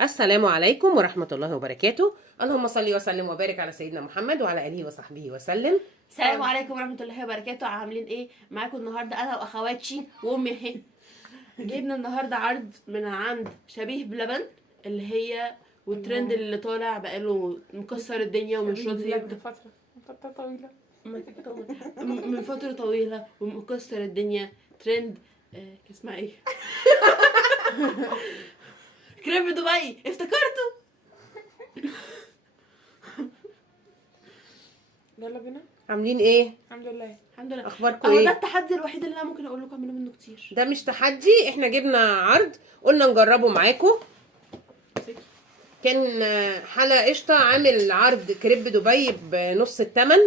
السلام عليكم ورحمة الله وبركاته. اللهم صل وسلم وبارك على سيدنا محمد وعلى آله وصحبه وسلم. السلام عليكم ورحمه الله وبركاته. عاملين ايه معاكم النهارده؟ انا واخواتي وامي اهي. جبنا النهارده عرض من عند شبيه بلبن اللي هي والترند اللي طالع بقاله مكسر الدنيا ومش راضي يبدا فترة طويلة. من فتره طويله ومكسر الدنيا. ترند اسمها ايه؟ كريم دبي. افتكرته. يلا بينا. عاملين ايه؟ الحمد لله. الحمد لله. اخباركم اهو ده ايه؟ التحدي الوحيد اللي انا ممكن اقول لكم اعملوا منه كتير. ده مش تحدي، احنا جبنا عرض قلنا نجربه معاكم. كان حلا قشطة عامل عرض كريب دبي بنص التمن.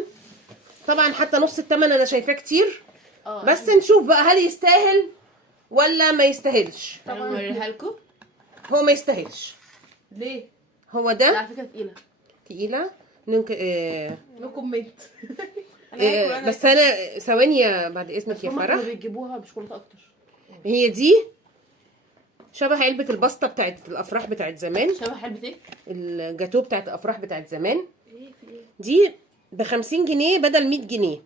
طبعا حتى نص التمن انا شايفاه كتير، بس نشوف بقى هل يستاهل ولا ما يستاهلش. طبعا اوريها لكم. هو ما يستاهلش. ليه؟ هو ده ده على فكره تقيله. تقيلة. نو كومنت. بس انا ثواني بعد اذنك يا هما فرح. كانوا بيجيبوها بشوكولاته اكتر. هي دي شبه علبة الباستا بتاعت الافراح بتاعت زمان، شبه علبه ايه؟ الجاتو بتاعت الافراح بتاعت زمان. ايه في ايه؟ دي ب50 جنيه بدل 100 جنيه.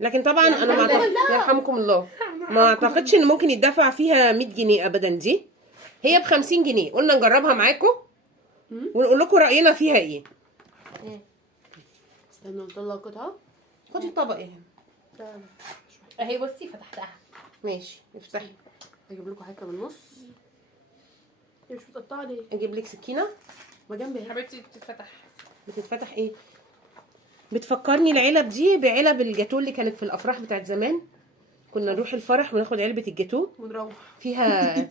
لكن طبعا انا ما يرحمكم الله، ما اعتقدش ان ممكن يدفع فيها 100 جنيه ابدا. دي هي ب50 جنيه، قلنا نجربها معاكم ونقول لكم راينا فيها ايه. استنوا نطلع قطعه. خدي الطبق ايه. اهي بصي فتحتها. ماشي افتحي. اجيب لكم حته من النص. هي مش متقطعه ليه؟ اجيب لك سكينه. ما جنبي اهي. حبيبتي بتتفتح. بتتفتح ايه؟ بتفكرني العلب دي بعلب الجاتو اللي كانت في الافراح بتاعت زمان. كنا نروح الفرح وناخد علبه الجاتو ونروح. فيها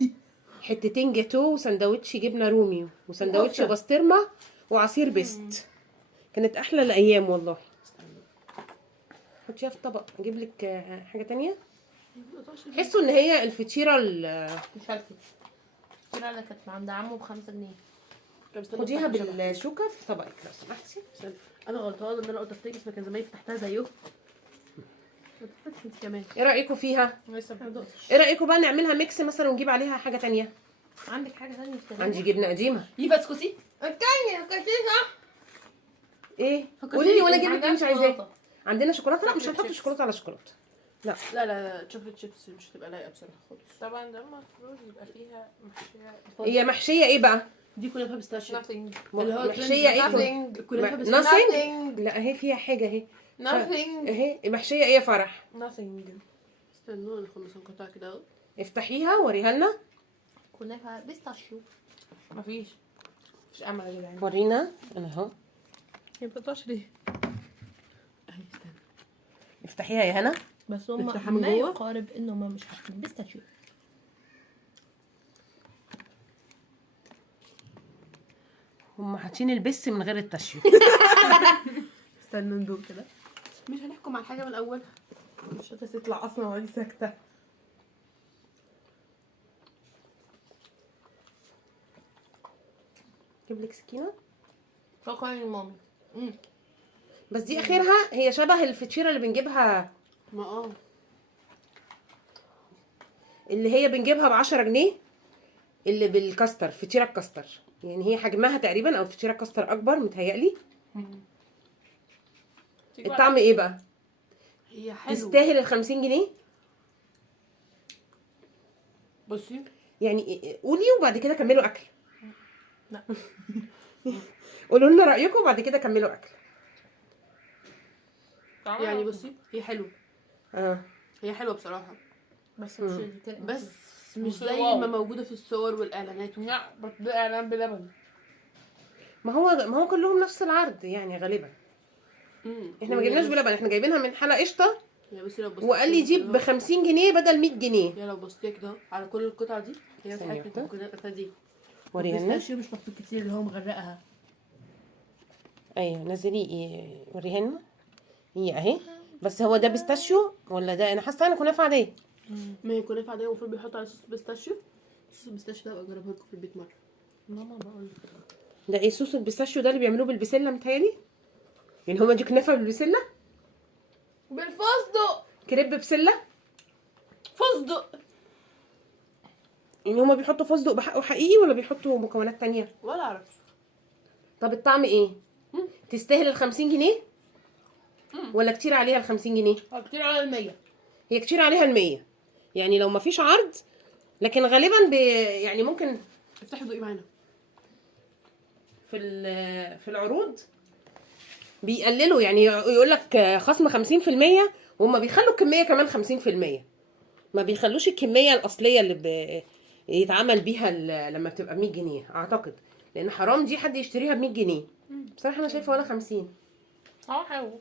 حتتين جاتو وسندوتش جبنه رومي وسندوتش وكفتة. بسطرمه وعصير بيست. كانت احلى الايام والله. حطيها في الطبق. اجيب لك حاجه تانية. حسوا ان هي الفطيره مش عارفة. الفطيرة اللي كانت عند عمو ب5 جنيه. خديها بالشوكه في طبقك لو سمحتي. انا غلطانه ان انا قلت افتكس ما كان زماني فتحتها زيهم. ما تفتحش انت كمان. ايه رايكم فيها؟ لسه ما دقتش. ايه رايكم بقى نعملها ميكس مثلا ونجيب عليها حاجه تانية؟ عندك حاجه ثانيه في الثلاجه؟ عندي جبنه قديمه. يبقى اسكتي. ايه فكرتيني قولي لي وانا إيه؟ اجيب لك اللي انت عايزاه. عندنا شوكولاته؟ لا مش شوكليت هنحط شيبس. شوكولاته على شوكولاته. لا لا لا شوكليت شيبس مش هتبقى لايقه بصراحه خالص. طبعا ده المفروض يبقى فيها محشية. هي محشيه ايه بقى؟ دي كنافه بيستاشيو. nothing. اللي هو محشيه ايه؟ nothing. كنافه nothing. بيستاشيو. لا اهي فيها حاجه اهي. nothing. اهي محشيه ايه يا فرح؟ nothing. استنوا نخلص القطع كده اهو. افتحيها وريها لنا. كنافه بيستاشيو. مفيش امل يا جدعان. ورينا انا اهو. هي بتقطعش ليه؟ اهي استنى. افتحيها يا هنا. بس هم نفتحها من ما جوه؟ يقارب ان هم مش حاطين بيستاشيو. هم حاطين البس من غير التشيو. استنى ندوق كده. مش هنحكم على الحاجه من الاول. مش هتطلع اصلا وادي ساكتة. اجيب لك سكينه. شكرا لمامي. بس دي اخرها هي شبه الفطيره اللي بنجيبها، ما اللي هي بنجيبها ب10 جنيه، اللي بالكاستر، فطيره الكاستر. يعني هي حجمها تقريبا او فطيره كاستر اكبر متهيألي. الطعم ايه بقى؟ هي حلوه. تستاهل ال50 جنيه؟ بصي يعني قولي وبعد كده كملوا اكل. لا. قولوا لنا رايكم وبعد كده كملوا اكل. يعني بصي هي حلوه. اه هي حلوه بصراحه. بس مش بس مش مش زي واو. ما موجوده في الصور والاعلانات. لا بس ده اعلان بلبن. ما هو كلهم نفس العرض يعني غالبا. احنا ما جبناش بلبن، احنا جايبينها من حلا قشطه. يا بصي لو بصيتي وقال لي دي ب50 جنيه بدل 100 جنيه. يا لو بصيتي كده على كل القطع دي هي ثانية بتاعت واحدة. الكنافه دي. وريها لنا. البيستاشيو مش محطوط كتير اللي هو مغرقها. ايوه نزلي وريها لنا. هي اهي. بس هو ده بيستاشيو ولا ده؟ انا حاسه انا كنافه عاديه. ما هي كنافه عاديه المفروض بيحطوا على صوص بيستاشيو. صوص البيستاشيو ده ابقى اجربها لكم في البيت مره. ماما بقول ده ايه صوص البيستاشيو ده اللي بيعملوه بالبسله متهيألي؟ يعني هما دي كنافه بالبسله؟ بالفستق. كريب بسله؟ فستق. يعني هما بيحطوا فستق بحقه حقيقي ولا بيحطوا مكونات تانية؟ ولا اعرف. طب الطعم ايه؟ تستاهل ال50 جنيه؟ ولا كتير عليها ال50 جنيه؟ كتير على 100. هي كتير عليها ال100. يعني لو مفيش عرض، لكن غالبا يعني ممكن افتحي دوقي معانا. في العروض بيقللوا، يعني يقول لك خصم 50%، وهم بيخلوا الكميه كمان 50%. ما بيخلوش الكميه الاصليه اللي يتعمل بيها لما بتبقى ب100 جنيه اعتقد، لان حرام دي حد يشتريها ب100 جنيه. بصراحه انا شايفه ولا 50. حلو.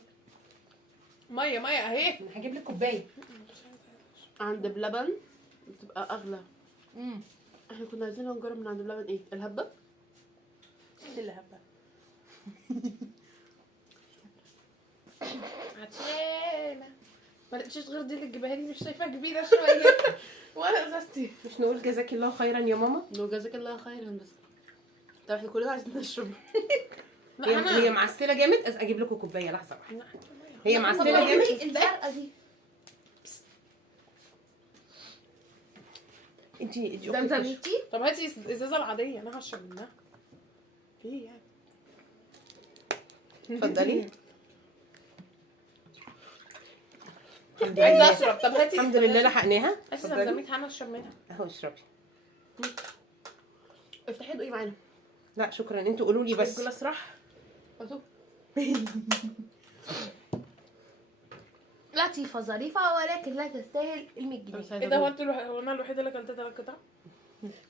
ميه اهي. انا هجيب لك كوبايه. عند بلبن بتبقى اغلى. احنا كنا عايزين نجرب من عند بلبن ايه؟ الهبه. ايه اللي هبه؟ عشان ما لقيتش غير دي اللي تجيبها لي، مش شايفاها كبيره شويه ولا ازازتي. مش نقول جزاك الله خيرا يا ماما؟ لو جزاك الله خيرا. بس طب احنا كلنا عايزين نشرب. هي معسله جامد. اجيب لكم كوبايه لحظه واحده. هي معسله جامد. الفرقه دي انتي زمزميتي. طب هاتي الازازه العاديه انا هشرب منها. ايه يعني؟ اتفضلي. عايزه اشرب. طب هاتي الحمد لله لحقناها. هاتي اتفضلي. زمزميت انا اشرب منها. اهو اشربي. افتحي دوقي معانا. لا شكرا، انتوا قولوا لي بس. الجلاس راح. هاتوا. لطيفه ظريفه ولكن لا تستاهل ال100 جنيه. ايه ده؟ هو انت هو انا الوحيده اللي اكلت 3 قطع؟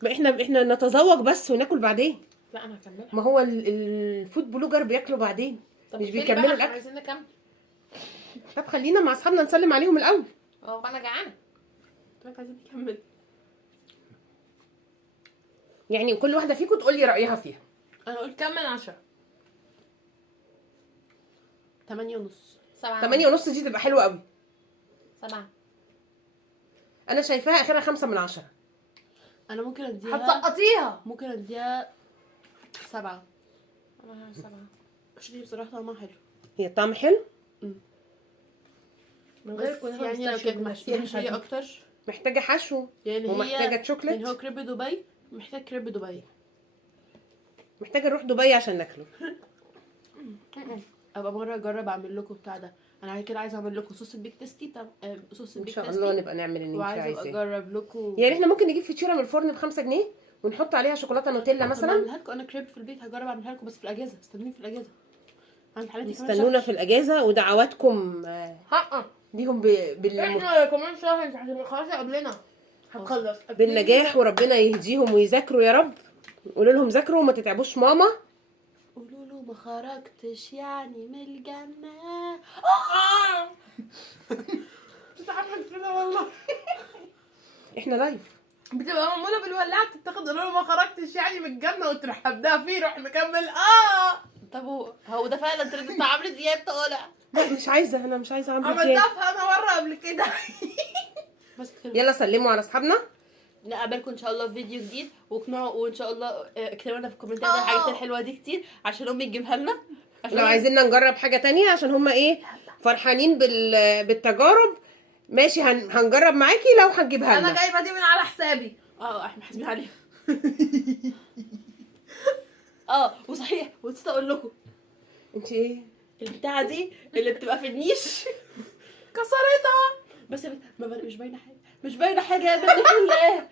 ما احنا نتذوق بس وناكل بعدين. لا انا هكملها. ما هو الفود بلوجر بياكلوا بعدين، طب مش اقفلي بيكملوا بقى عشان الاكل. عايزين نكمل. طب خلينا مع اصحابنا نسلم عليهم الاول. انا جعانه. طب عايزين نكمل. يعني كل واحده فيكم تقول لي رايها فيها. انا قلت كم من 10؟ 8 ونص. 7. 8.5 دي تبقى حلوه قوي. 7. انا شايفاها اخرها 5/10. انا ممكن اديها هتسقطيها. ممكن اديها 7. انا 7. مش دي بصراحه طعمها حلو. هي الطعم حلو. من غير بس كنافه يعني لو كانت محشيه اكتر محتاجه حشو يعني ومحتاجه هي شوكليت. يعني هو كريب دبي محتاج كريب دبي. محتاجه نروح دبي عشان ناكله. ابقى مره اجرب اعمل لكم بتاع ده. انا عايز كده عايزه اعمل لكم صوص البيك تيستي. طب صوص ان البيك شاء تيستي الله نبقى نعمل اللي انت وعايزه عايزاه. اجرب لكم. يعني احنا ممكن نجيب فطيره من الفرن ب5 جنيه ونحط عليها شوكولاته نوتيلا مثلا. اعملها لكم انا كريب في البيت. هجرب اعملها لكم بس في الاجازه. استنوني في الاجازه. عند حالتي كمان استنونا شهر. في الاجازه ودعواتكم حقا ليهم احنا كمان شهر انت هتبقى خلاص قبلنا. هتخلص بالنجاح، وربنا يهديهم ويذاكروا يا رب. قولوا لهم ذاكروا وما تتعبوش ماما. قولوا له ما خرجتش يعني من الجنه. بتتعمل كده والله. احنا لايف. بتبقى معموله بالولاعه تتاخد قول له ما خرجتش يعني من الجنه وتروح هبدها فيه روح مكمل. طب هو ده فعلا ترند بتاع عمرو دياب طالع. لا مش عايزه، انا مش عايزه اعمل عملتها كده. في انا مره قبل كده. بس كده. يلا سلموا على اصحابنا. نقابلكم ان شاء الله في فيديو جديد واقنعوا وان شاء الله اكتبوا لنا في الكومنتات الحاجات الحلوه دي كتير عشان امي تجيبها لنا. لو عايزيننا نجرب حاجه تانية عشان هما فرحانين بالتجارب. ماشي هنجرب معاكي لو هتجيبها انا لنا. جايبه دي من على حسابي. احنا حاسبين عليها. وصحيح ونسيت اقول لكم انت ايه؟ البتاعه دي اللي بتبقى في النيش كسرتها. بس مش باينه حاجه. مش باينه حاجه يا بنت الله.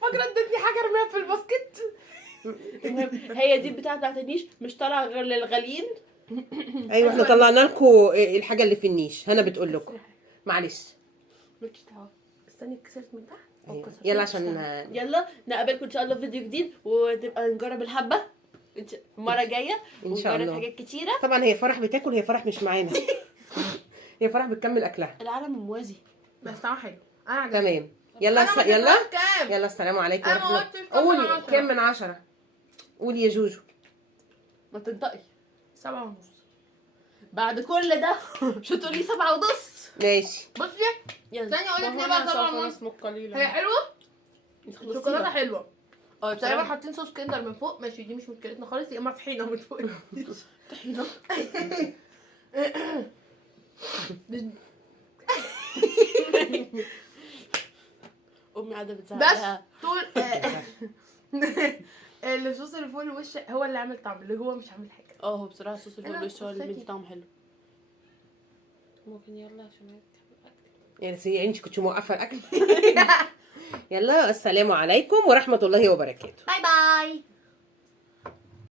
فاكره ادتني حاجه ارميها في الباسكت. المهم هي دي البتاعه بتاعت النيش مش طالعه غير للغاليين. ايوه احنا طلعنا لكم الحاجه اللي في النيش. هنا بتقول لكم معلش. مالكش دعوه. استني اتكسرت من تحت. أيوة. يلا عشان يلا نقابلكم ان شاء الله في فيديو جديد ونبقى نجرب الحبه المره الجايه إن شاء ونجرب الله. حاجات كتيره. طبعا هي فرح بتاكل، هي فرح مش معانا. هي فرح بتكمل اكلها. العالم موازي. بس طعمها حلو. انا عجبتني. تمام. يلا أنا يلا بديتها كام؟ يلا السلام عليكم. أنا ما قلتش كام من قولي 10. كام من 10. قولي يا جوجو. ما تنطقي 7.5. بعد كل ده مش هتقولي 7.5. ماشي. بصي يلا ثانيه اقول لك ليه انا بقى سوف 7.5. نسمك قليلا. هي حلوه. الشوكولاته حلوه. تقريبا تقريبا حاطين صوص كندر من فوق. ماشي دي مش مشكلتنا خالص. يا اما طحينه من فوق. طحينه. امي قاعده بس بتزعلها. طول الصوص اللي فوق الوش هو اللي عامل طعم، اللي هو مش عامل حاجه. هو بصراحه صوص أنا الوش هو اللي قصتي. بيدي طعم حلو. ممكن يلا عشان عايز تعمل اكل. يعني سي انت كنت موقفه الاكل. يلا السلام عليكم ورحمه الله وبركاته. باي باي.